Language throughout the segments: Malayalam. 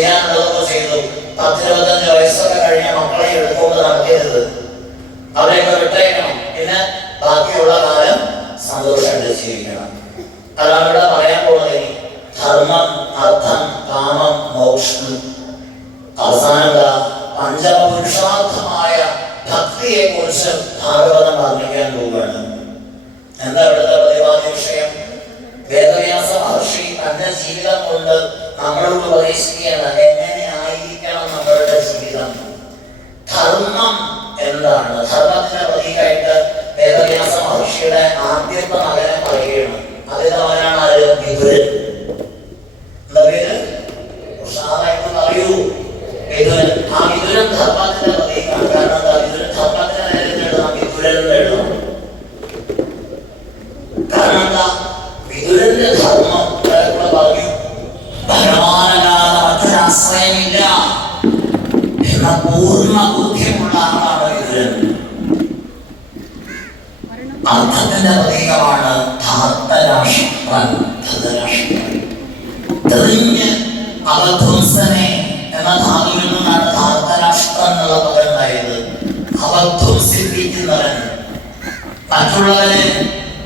ചെയ്യാനുള്ളതൊക്കെ ചെയ്തു. 10-25 വയസ്സൊക്കെ കഴിഞ്ഞ മക്കളെ എടുത്തുകൊണ്ട് നടക്കരുത്, അവരെയൊക്കെ വിട്ടേക്കണം. പിന്നെ ബാക്കിയുള്ള കാലം സന്തോഷമായിട്ട് ജീവിക്കണം. അതാണ് ഇവിടെ പറയാൻ പോകുന്നത്. ധർമ്മം, അർത്ഥം, കാമം, മോക്ഷം. അവസാനം പഞ്ചമപുരുഷാർത്ഥമായ ഭക്തിയെ കുറിച്ച് ഭാഗവതം വർണ്ണിക്കാൻ പോവുകയാണ്. എന്താ ഇവിടുത്തെ പ്രതിപാദ്യ വിഷയം? വേദവ്യാസ മഹർഷി തന്റെ ജീവിതം കൊണ്ട് നമ്മളോട് ഉപദേശിക്കുകയാണ്, എങ്ങനെ ആയിരിക്കണം നമ്മളുടെ ജീവിതം. ധർമ്മം എന്താണ്? ധർമ്മത്തിന്റെ പ്രതീകമായിട്ട് വേദവ്യാസ മഹർഷിയുടെ ആദ്യത്തെ മകനെ പറയുകയാണ്. അതിന്റെ മകനാണ് ആര്? വിതുരൻ. എന്താ പേര്? ഉഷാറായിട്ട് പറയൂ. വിതുരൻ. ആ വിതുരൻ ധർമ്മത്തിന്റെ പ്രതീകമാണ്. കാരണം എന്താ? വിതുരൻ ധർമ്മത്തിന്റെ നേരത്തെ എഴുതണം, വിതുരൻ എഴുതണം. കാരണം എന്താ? വിതുരന്റെ ധർമ്മം പറഞ്ഞു, ഭഗവാനല്ലാതെ മറ്റൊരാശ്രയമില്ല എന്ന പൂർണ്ണ ബോധ്യമുള്ള ആളാണ് വിതുരൻ. അർത്ഥത്തിന്റെ പ്രതീകമാണ് ധാർത്തരാഷ്ട്രൻ, ധൃതരാഷ്ട്രൻ. തെളിഞ്ഞ് അവധ്വംസനെ എന്ന ധാതുവിൽ നിന്നാണ് ധാർത്തരാഷ്ട്രൻ എന്നുള്ള പദം ഉണ്ടായത്. അവധ്വംസിപ്പിക്കുന്നവൻ, മറ്റുള്ളവരെ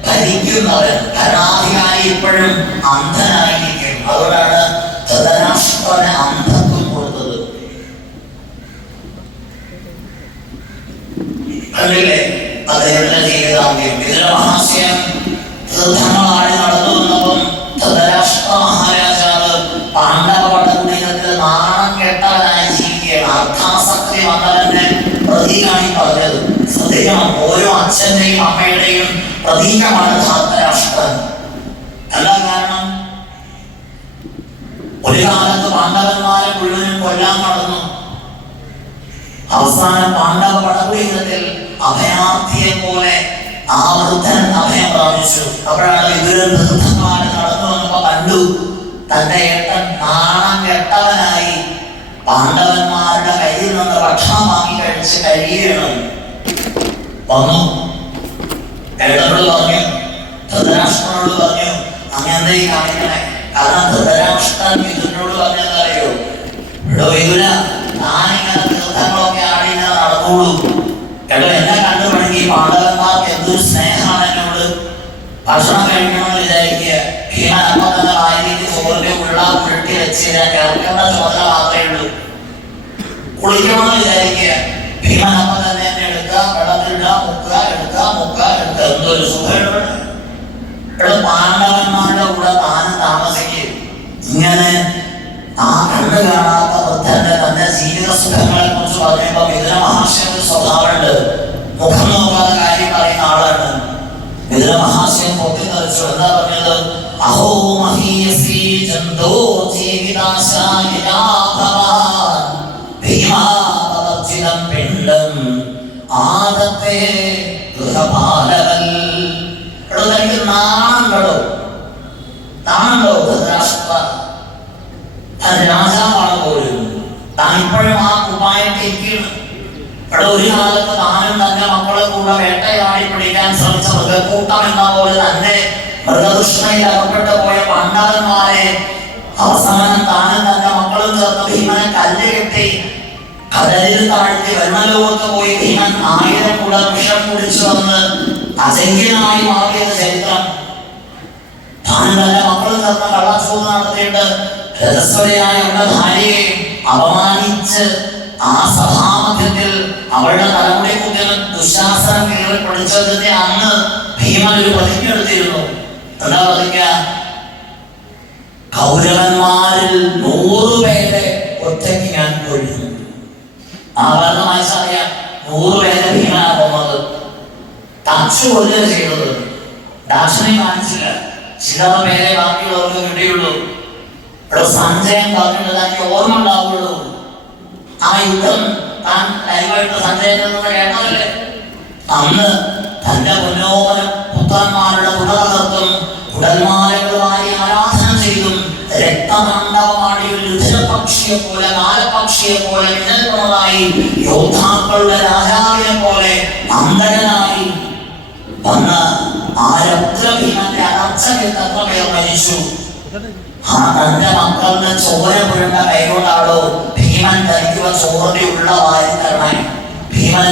ഭരിക്കുന്നവൻ, ഭരണാധികാരി എപ്പോഴും അന്ധനായിരിക്കും. അതുകൊണ്ടാണ് ധൃതരാഷ്ട്രന് അന്ധത്വം കൊടുത്തത്. കണ്ടില്ലേ അദ്ദേഹത്തിന്റെ ജീവിതാന്ത്യം? വിതുരമഹാശയം തീർത്ഥങ്ങളാടി നടന്നു വന്നപ്പം ധൃതരാഷ്ട്ര മഹാരാജാവ് പാണ്ഡവ പടകുടീരത്തിൽ നാണം കെട്ടവനായി ജീവിക്കുകയാണ്. അർത്ഥാസക്തി വന്നവന്റെ പ്രതീകമാണ് ഈ പറഞ്ഞത്. ശ്രദ്ധിക്കണം, ഓരോ അച്ഛന്റെയും അമ്മയുടെയും പ്രതീകമാണ് ധാർത്തരാഷ്ട്രൻ. എന്താ കാരണം? ഒരു കാലത്ത് പാണ്ഡവന്മാരെ മുഴുവനും കൊല്ലാൻ നടന്നു. അവസാനം പാണ്ഡവ പടകുടീരത്തിൽ അഭയാർത്ഥിയെ പോലെ ആ വൃദ്ധൻ അഭയം പ്രാപിച്ചു. അപ്പോഴാണ് വിതുരൻ ദീർഘകാലം നടന്നു വന്നപ്പോ കണ്ടു തന്റെ ഏട്ടൻ നാണം കെട്ടവനായി പാണ്ഡവന്മാരുടെ കയ്യിൽ നിന്ന് ഭക്ഷണം വാങ്ങി കഴിച്ച് കഴിയണം. വന്നു ഏട്ടനോട് പറഞ്ഞു, ധൃതരാഷ്ട്രനോട് പറഞ്ഞു, അങ്ങനെ കാണിക്കണേ. കാരണം ധൃതരാഷ്ട്രൻ വിതുരനോട് പറഞ്ഞതറിയോ, ഇവിടെ വിതുര താനിങ്ങനെ തീർത്ഥങ്ങളൊക്കെ ആടി ഇങ്ങനെ നടന്നോളൂ. എടോ, എന്നെ കണ്ടു തുടങ്ങി പാണ്ഡവന്മാർക്ക് എന്തൊരു സ്നേഹമാണ് എന്നോട്. ഭക്ഷണം കഴിക്കണമെന്ന് വിചാരിക്കുക, ഭീമൻ അപ്പൊ തന്നെ വായിലേക്ക് ചോറിന്റെ ഉള്ള ഉരുട്ടി വെച്ച് ഇറക്കേണ്ട ചോദന മാത്രമേ ഉള്ളൂ. കുളിക്കണമെന്ന് വിചാരിക്കുക, ഭീമൻ അപ്പൊ തന്നെ എന്നെ എടുക്കുക, വെള്ളത്തിലിടുക, മുക്കുക, എടുക്കുക, മുക്കുക, എടുക്കുക. എന്തൊരു സുഖമാണ്. ഇവിടെ പാണ്ഡവന്മാരുടെ കൂടെ താനും താമസിക്കും. ഇങ്ങനെ ആ കണ്ണു കാണാത്ത വൃദ്ധന്റെ തന്റെ ജീവിത സുഖങ്ങളെ കുറിച്ച് പറയുമ്പോ വിതുര മഹാശയന്റെ സ്വഭാവമുണ്ട്. മുഖം നോക്കാതെ കാര്യം പറയുന്ന ആളാണ്. വിതുര മഹാശയം പൊട്ടിത്തെറിച്ചു. എന്താ പറഞ്ഞത്? അഹോ മഹീയസി ജന്തോ ജീവിതാശായിരാഭവാൻ ഭീമാപവർജിതം പിണ്ഡം ആദത്തെ ഗൃഹപാലവൽ. എടോ, തനിക്ക് നാണുണ്ടോ? നാണുണ്ടോ? ധൃതരാഷ്ട്ര രാജാവാണ് പോലും. താൻ ഇപ്പോഴും ആ കുപ്പായത്തിരിക്കുന്നു. ഇവിടെ ഒരു കാലത്ത് താനും തന്റെ മക്കളെ കൂടെ വേട്ടയാടി പിടിക്കാൻ ശ്രമിച്ച മൃഗക്കൂട്ടം എന്ന പോലെ തന്നെ മൃഗതൃഷ്ണയിൽ അകപ്പെട്ടു പോയ പാണ്ഡവന്മാരെ അവസാനം താനും തന്റെ മക്കളും ചേർന്ന് ഭീമനെ കല്ല് കെട്ടി കടലിൽ താഴ്ത്തി വെണ്ണലോകത്ത് പോയി ഭീമൻ 1000 കുടം വിഷം കുടിച്ചു വന്ന് അജയ്യനായി മാറിയത് ചരിത്രം. താനും തന്റെ മക്കളും ചേർന്ന് കള്ളച്ചൂത് നടത്തിയിട്ട് രജസ്വരയായ അവരുടെ ഭാര്യയെ അപമാനിച്ച് ആ സഭാമധ്യത്തിൽ അവളുടെ തലമുടി കുത്തിയ ദുശാസനം കീറി പിടിച്ചതിന്റെ അന്ന് ഭീമൻ ഒരു പ്രതിജ്ഞ എടുത്തിരുന്നു. എന്താ പ്രതിജ്ഞ? കൗരവന്മാരിൽ 100 പേരെ ഒറ്റയ്ക്ക് ഞാൻ കൊല്ലും. ആഭരണമായി അറിയാം, 100 പേരെ ഭീമനാ പോകുന്നത്. തച്ചു കൊല്ലുക ചെയ്തത്. ദാക്ഷിണ്യം കാണിച്ചില്ല. ചില പേരെ ബാക്കിയുള്ളവർക്ക് കിട്ടിയുള്ളൂ. ഇവിടെ സഞ്ജയൻ പറഞ്ഞിട്ട് തനിക്ക് ഓർമ്മ ഉണ്ടാവുള്ളൂ. ആ യുദ്ധം താൻ ലൈവായിട്ട് സഞ്ജയനിൽ നിന്ന് കേട്ടതല്ലേ? അന്ന് തന്റെ പുനോമന പുത്രന്മാരുടെ പുനർതത്വം കുടൽമാലകളുമായി ആരാധന ചെയ്തും രക്തതാണ്ഡവമാടി ഒരു രുദ്രപക്ഷിയെ പോലെ, നാലപക്ഷിയെ പോലെ നിലനിൽക്കുന്നതായി യോദ്ധാക്കളുടെ രാജാവിനെ പോലെ അന്തരനായി വന്ന് ആ രൗദ്രഭീമന്റെ അടർച്ചയിൽ തത്വമേർ മരിച്ചു. ആ തന്റെ മക്കളുടെ ചോര പുഴണ്ട കൈകൊണ്ടാണോ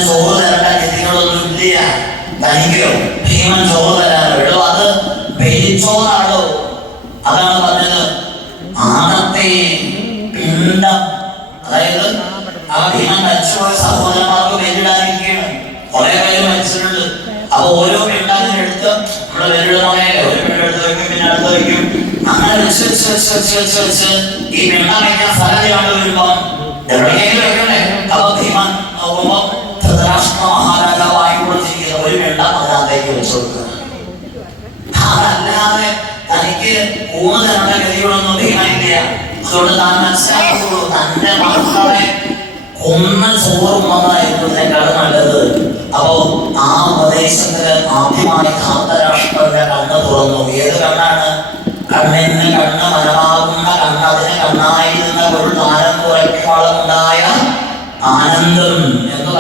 ചോറ് തരേണ്ട ഗതികളൊന്നും ഇല്ല. തനിക്കോ ഭീമൻ ചോറ് തരാനോ ഉള്ളൂ? അത് പെരിച്ചോറാണോ? അതാണ് പറഞ്ഞത് ആണത്തെ പിണ്ടം. അതായത് ആ ഭീമൻ മരിച്ചുപോയ സഹോദരന്മാർക്ക് പേരിടാനിരിക്കുകയാണ്. കുറെ പേര് മരിച്ചിട്ടുണ്ട്. അപ്പൊ ഓരോ പിണ്ടാലും എടുത്ത് നമ്മുടെ പേരിടുന്നവരെ ഒരു പിണ്ടം എടുത്ത് വെക്കും, പിന്നെ അടുത്ത് വെക്കും. അങ്ങനെ വെച്ച് വെച്ച് വെച്ച് വെച്ച് വെച്ച് വെച്ച് ഈ പിണ്ടം വയ്ക്കാൻ സ്ഥലം കണ്ടുവരുമ്പോ എവിടെയെങ്കിലും വെക്കണ്ടേ? അപ്പൊ ഭീമൻ നോക്കുമ്പോ ധൃതരാഷ്ട്ര മഹാരാജാവ് വാങ്ങിക്കൊടുത്തിരിക്കുന്ന ഒരു പിണ്ടം അതിനകത്തേക്ക് വെച്ചു കൊടുക്കുക. അതല്ലാതെ തനിക്ക് ഊണ് തരേണ്ട ഗതികളൊന്നും ഭീമനില്ല. അതുകൊണ്ട് താൻ മനസ്സിലാക്കുള്ളൂ, തന്റെ മക്കളെ കൊന്ന ചോറുന്നതായിരുന്നതിനേക്കാളും നല്ലത്. അപ്പോ ആ ഉപദേശത്തില് ആദ്യമായി ധാർത്തരാഷ്ട്രന്റെ കണ്ണ് തുറന്നു. ഏത് കണ്ണാണ്? കണ്ണിന് കണ്ണ് മനമാകുന്ന കണ്ണ്. അതിന് കണ്ണായിരുന്ന ഒരു താരം കുറയ്ക്കോളം ഉണ്ടായ ആനന്ദം എന്ന്